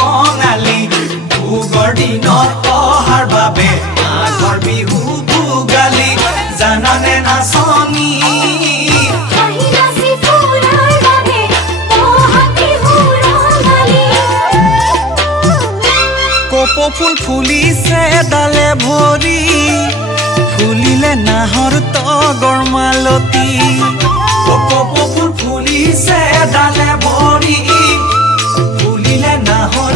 কঙালী ভোগৰ দিনত অহাৰ বাবে মাঘৰ বিহু ভোগালী জানানে নাচনী কপৌ ফুল ফুলিছে ডালে ভৰি ফুলিলে নাহৰ তগৰ মালতী কপৌ ফুল ফুলিছে ডালে ভৰি ফুলিলে নাহৰ